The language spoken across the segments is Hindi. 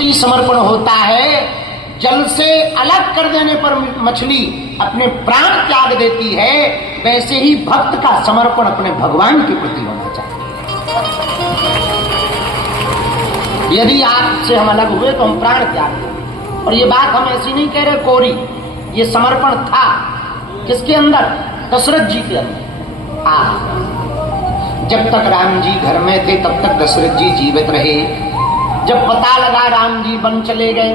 प्रति समर्पण होता है, जल से अलग कर देने पर मछली अपने प्राण त्याग देती है, वैसे ही भक्त का समर्पण अपने भगवान के प्रति होना चाहिए। यदि आपसे हम अलग हुए तो हम प्राण त्याग दें। और ये बात हम ऐसी नहीं कह रहे कोरी, ये समर्पण था किसके अंदर? दशरथ जी के अंदर। जब तक राम जी घर में थे तब तक दशरथ जी जीवित रहे। जब पता लगा राम जी वन चले गए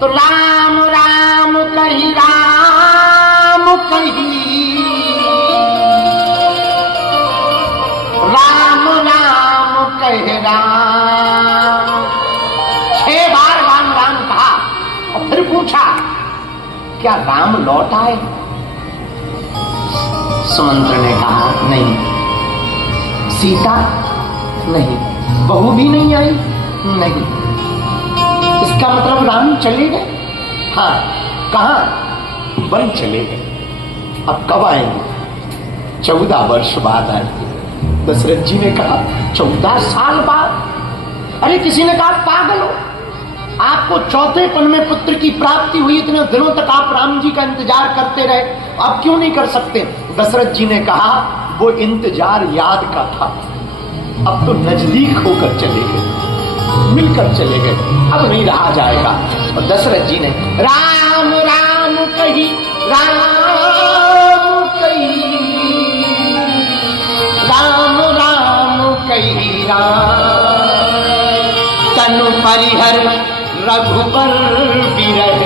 तो राम राम कही, राम कही, राम राम कहे राम। 6 बार राम राम कहा और फिर पूछा क्या राम लौट आए? सुमंत्र ने कहा नहीं। सीता? नहीं। बहू भी नहीं आई? नहीं। इसका मतलब राम चले गए? हाँ। कहां? वन चले गए। अब कब आएंगे? 14 वर्ष बाद आएंगे। दशरथ जी ने कहा 14 साल बाद? अरे किसी ने कहा पागल हो, आपको चौथेपन में पुत्र की प्राप्ति हुई, इतने दिनों तक आप राम जी का इंतजार करते रहे, आप क्यों नहीं कर सकते? दशरथ जी ने कहा वो इंतजार याद का था, अब तो नजदीक होकर चले गए, मिलकर चले गए, अब नहीं रहा जाएगा। और दशरथ जी ने राम राम कही, राम कही, राम राम कही, राम तनु परिहर रघुबर बिरह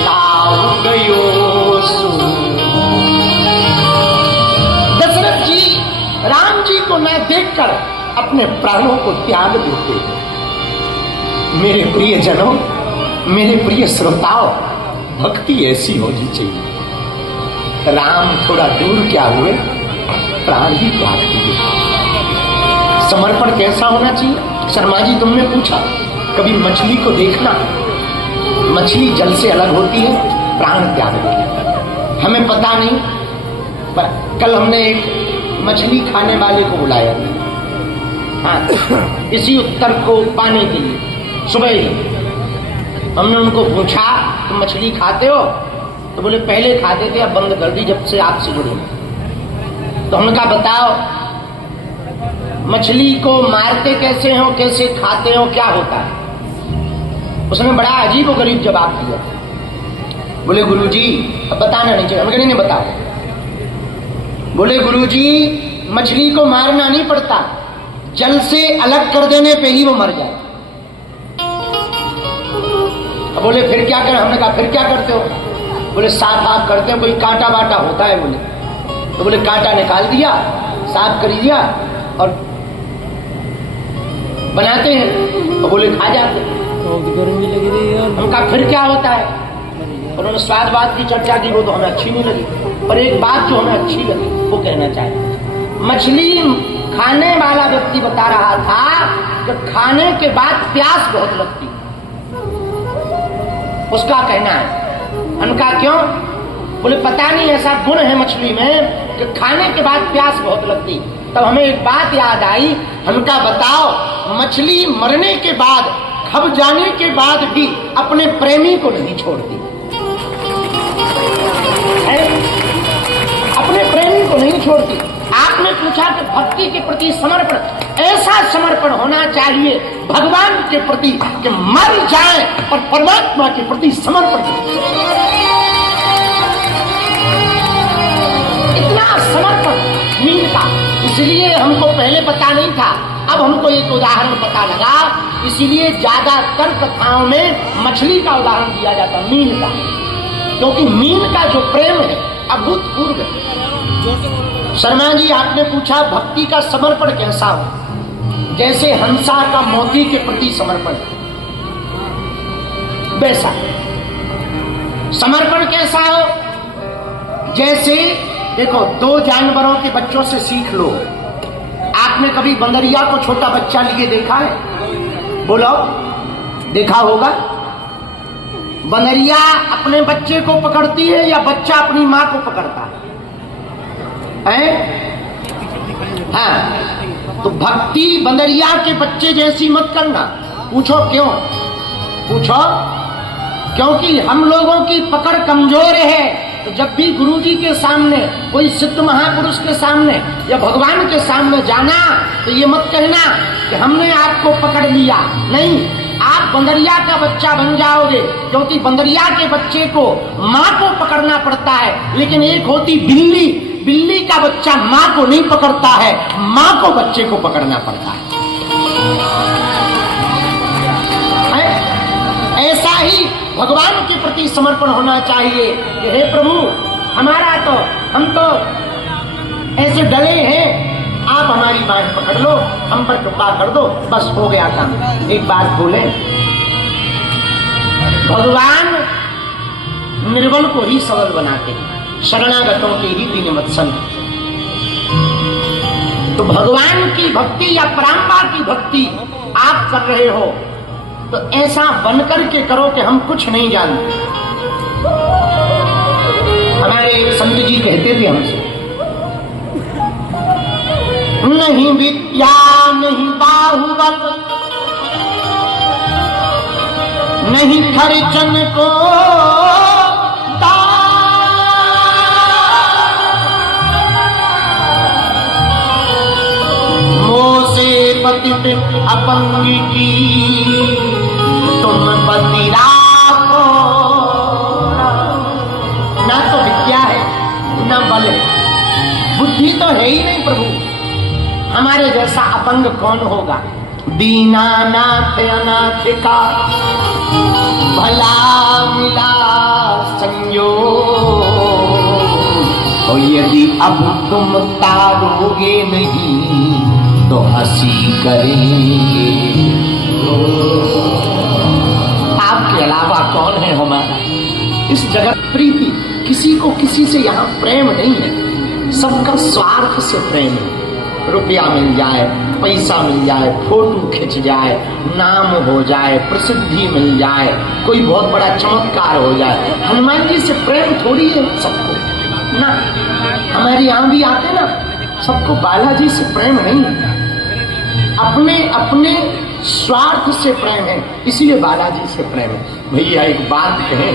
राव गयो सु। दशरथ जी राम जी को न देखकर अपने प्राणों को त्याग देते। मेरे प्रिय जनों, मेरे प्रिय श्रोताओं, भक्ति ऐसी होनी चाहिए। राम थोड़ा दूर क्या हुए, प्राण ही त्याग दिए। समर्पण कैसा होना चाहिए? शर्मा जी तुमने पूछा, कभी मछली को देखना, मछली जल से अलग होती है, प्राण त्याग देती है। हमें पता नहीं, पर कल हमने एक मछली खाने वाले को बुलाया, हाँ, इसी उत्तर को पाने के लिए। सुबह ही हमने उनको पूछा तुम मछली खाते हो? तो बोले पहले खाते थे, अब बंद कर दी जब से आपसे जुड़े। तो हमने कहा बताओ मछली को मारते कैसे हो, कैसे खाते हो, क्या होता है? उसने बड़ा अजीब और गरीब जवाब दिया। बोले गुरुजी अब बताना नहीं चाहिए। हमने नहीं बताओ। बोले गुरुजी मछली को मारना नहीं पड़ता, जल से अलग कर देने पे ही वो मर जाए। अब बोले फिर क्या करें? हमने कहा फिर क्या करते हो? बोले साफ आप करते हो, कोई कांटा वाटा होता है? बोले तो बोले कांटा निकाल दिया, साफ कर दिया और बनाते हैं। और बोले खा जाते हैं। गर्मी लगी रही है। हम कहा फिर क्या होता है? उन्होंने स्वादवाद की चर्चा की, वो तो हमें अच्छी नहीं लगी, पर एक बात जो हमें अच्छी लगी वो कहना चाहिए। मछली खाने वाला व्यक्ति बता रहा था कि खाने के बाद प्यास बहुत लगती, उसका कहना है। उनका क्यों? बोले पता नहीं ऐसा गुण है मछली में कि खाने के बाद प्यास बहुत लगती। तब हमें एक बात याद आई। उनका बताओ मछली मरने के बाद, खप जाने के बाद भी अपने प्रेमी को नहीं छोड़ती है? अपने प्रेमी को नहीं छोड़ती। आपने पूछा कि भक्ति के प्रति समर्पण, ऐसा समर्पण होना चाहिए भगवान के प्रति कि मर जाए और परमात्मा के प्रति समर्पण। इतना समर्पण नींद का। इसलिए हमको पहले पता नहीं था, अब हमको एक उदाहरण पता लगा, इसीलिए ज्यादातर कथाओं में मछली का उदाहरण दिया जाता, मीन का, क्योंकि मीन का जो प्रेम है अभूतपूर्व है। शर्मा जी आपने पूछा भक्ति का समर्पण कैसा हो? जैसे हंसा का मोती के प्रति समर्पण, वैसा समर्पण कैसा हो? जैसे देखो, 2 जानवरों के बच्चों से सीख लो। आपने कभी बंदरिया को छोटा बच्चा लिए देखा है? बोलो, देखा होगा। बंदरिया अपने बच्चे को पकड़ती है या बच्चा अपनी मां को पकड़ता है? हाँ, तो भक्ति बंदरिया के बच्चे जैसी मत करना। पूछो क्यों? पूछो क्योंकि हम लोगों की पकड़ कमजोर है। तो जब भी गुरु जी के सामने, कोई सिद्ध महापुरुष के सामने या भगवान के सामने जाना, तो ये मत कहना कि हमने आपको पकड़ लिया। नहीं, आप बंदरिया का बच्चा बन जाओगे, क्योंकि बंदरिया के बच्चे को माँ को पकड़ना पड़ता है, लेकिन एक होती बिल्ली, बिल्ली का बच्चा माँ को नहीं पकड़ता है, माँ को बच्चे को पकड़ना पड़ता है। ऐसा ही भगवान के प्रति समर्पण होना चाहिए कि हे प्रभु, हमारा तो, हम तो ऐसे डरे हैं, आप हमारी बात पकड़ लो, हम पर कृपा कर दो, बस हो गया काम। एक बात बोले, भगवान निर्बल को ही सबल बनाते हैं, शरणागतों के ही दीन वत्सल। तो भगवान की भक्ति या परंपरा की भक्ति आप कर रहे हो, तो ऐसा बनकर के करो कि हम कुछ नहीं जानते। हमारे एक संत जी कहते थे हमसे, नहीं विद्या नहीं बाहुबल, नहीं खर्चन को मोसे पतित अपंग की तुम पति राखो। ना तो विद्या है, ना बल है, बुद्धि तो है ही नहीं प्रभु। हमारे जैसा अपंग कौन होगा? दीनानाथ अनाथ का भला मिला संयोग, और यदि अब तुम तारोगे नहीं तो हंसी करेंगे। आपके अलावा कौन है हमारा? इस जगत प्रीति, किसी को किसी से यहाँ प्रेम नहीं है, सबका स्वार्थ से प्रेम है। रुपया मिल जाए, पैसा मिल जाए, फोटो खिंच जाए, नाम हो जाए, प्रसिद्धि मिल जाए, कोई बहुत बड़ा चमत्कार हो जाए, हनुमान जी से प्रेम थोड़ी है सबको ना। हमारे यहाँ भी आते ना, सबको बालाजी से प्रेम नहीं है, अपने अपने स्वार्थ से प्रेम है, इसलिए बालाजी से प्रेम है। भैया एक बात कहें,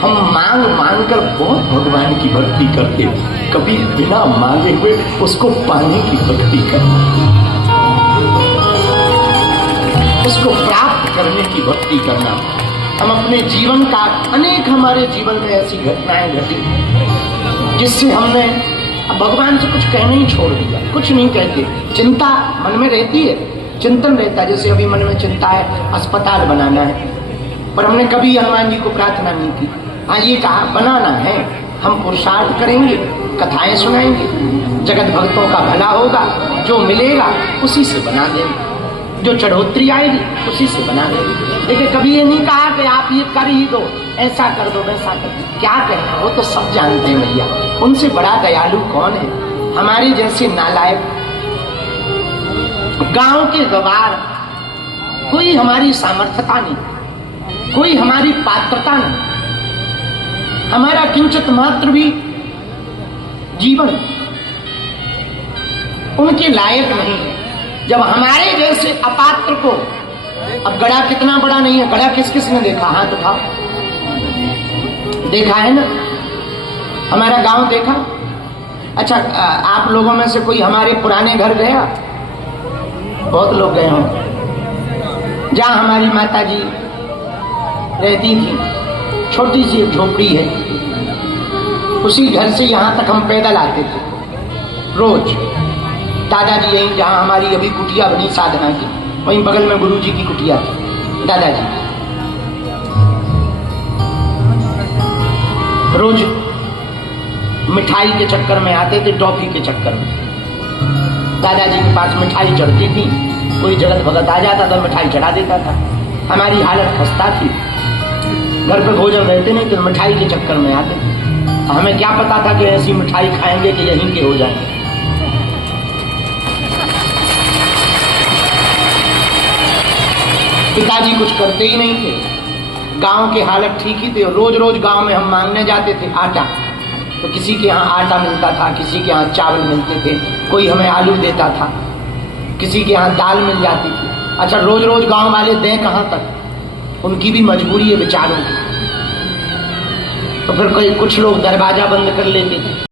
हम मांग मांग कर बहुत भगवान की भक्ति करते हैं, कभी बिना मांगे हुए उसको पाने की भक्ति करते, उसको प्राप्त करने की भक्ति करना। हम अपने जीवन का, अनेक हमारे जीवन में ऐसी घटनाएं घटी जिससे हमने भगवान से कुछ कहना ही छोड़ दिया, कुछ नहीं कहते। चिंता मन में रहती है, चिंतन रहता है, जैसे अभी मन में चिंता है अस्पताल बनाना है, पर हमने कभी हनुमान जी को प्रार्थना नहीं की। हाँ, ये कहा बनाना है, हम पुरुषार्थ करेंगे, कथाएं सुनाएंगे, जगत भक्तों का भला होगा, जो मिलेगा उसी से बना देंगे, जो चढ़ोतरी आएगी उसी से बना देंगे। लेकिन कभी ये नहीं कहा कि आप ये कर ही दो, ऐसा कर दो, वैसा कर दो। क्या कहना, वो तो सब जानते हैं भैया, उनसे बड़ा दयालु कौन है? हमारे जैसे नालायक गांव के गवार, कोई हमारी सामर्थ्यता नहीं, कोई हमारी पात्रता नहीं, हमारा किंचित मात्र भी जीवन उनके लायक नहीं है। जब हमारे जैसे अपात्र को, अब गड़ा कितना बड़ा नहीं है, गड़ा किस किस ने देखा? हाथ उठाओ, देखा है ना? हमारा गांव देखा? अच्छा, आप लोगों में से कोई हमारे पुराने घर गया? बहुत लोग गए हों। जहां हमारी माता जी रहती थी, छोटी सी एक झोपड़ी है, उसी घर से यहाँ तक हम पैदल आते थे रोज। दादाजी यहीं, जहाँ हमारी अभी कुटिया बनी साधना की, वहीं बगल में गुरु जी की कुटिया थी। दादाजी रोज मिठाई के चक्कर में आते थे, टॉफी के चक्कर में। दादाजी के पास मिठाई चढ़ती थी, कोई जगत भगत आ जाता तो मिठाई चढ़ा देता था। हमारी हालत खस्ता थी, घर पे भोजन रहते नहीं तो मिठाई के चक्कर में आते। हमें क्या पता था कि ऐसी मिठाई खाएंगे कि यहीं के हो जाएंगे। पिताजी कुछ करते ही नहीं थे, गांव की हालत ठीक ही थी। रोज रोज गांव में हम मांगने जाते थे आटा, तो किसी के यहाँ आटा मिलता था, किसी के यहाँ चावल मिलते थे, कोई हमें आलू देता था, किसी के यहाँ दाल मिल जाती थी। अच्छा रोज रोज गांव वाले दें कहां तक, उनकी भी मजबूरी है बेचारों की। तो फिर कोई कुछ लोग दरवाजा बंद कर लेंगे।